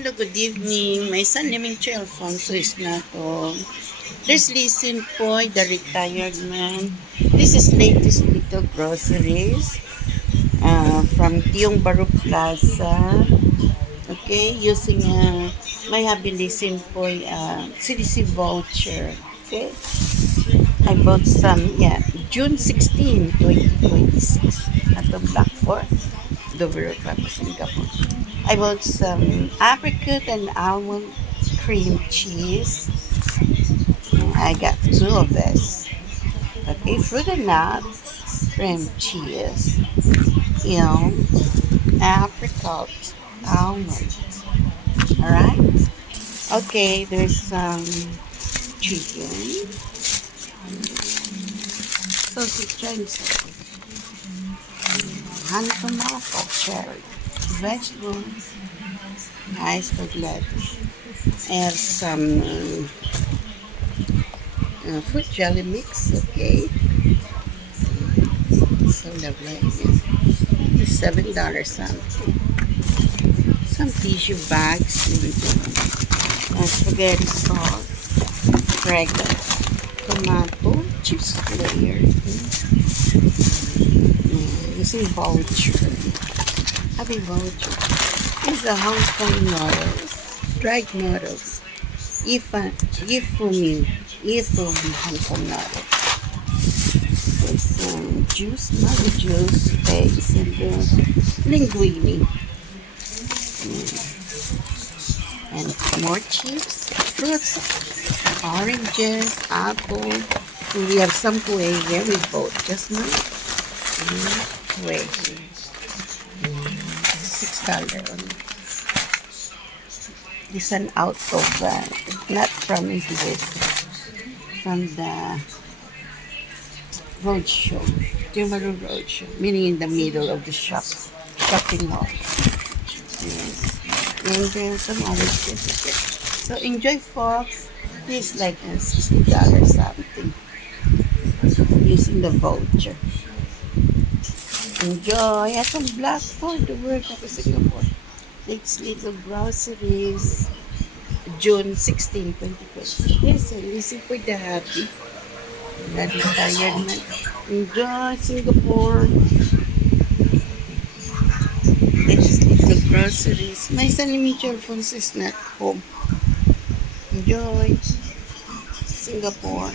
Hello, good evening. My son naming Alfonso is not home. There's Listen po, the retired man. This is latest little groceries from Tiong Baru Plaza. Okay, using my hubby Listen po CDC voucher. Okay, I bought some, June 16, 2026 at the Black Fort, Dover, Singapore. I bought some apricot and almond cream cheese. I got two of this. Okay, fruit and nut cream cheese. Apricot, almond. Alright? Okay, there's some chicken. Sausage, Chinese sausage. Honey tomato, cherry. Vegetables. Nice for lettuce. I have some fruit jelly mix, okay? So lovely. It's $7 something. Some tissue bags, spaghetti sauce, regular tomato, chips layer. Using voucher. Happy voucher. It's the Hong Kong noodles, dried noodles. Ifumi Hong Kong noodles. There's some juice, mango juice, eggs, and linguine. And more chips, fruits, oranges, apple. We have some kueh here we bought just now. Kueh. $6 only. This one out of, not from this, from the roadshow, Timaru Roadshow, meaning in the middle of the shopping mall. Yes. And there's some oranges. So enjoy, folks. This is like $60 something using the voucher. Enjoy. At some Black Fort, the work of Singapore. Next little groceries. June 16, 2020. Yes, and listen for the happy. That retired man. Enjoy Singapore. Next little groceries. My son Mitchell Alfonso is not home. Enjoy Singapore.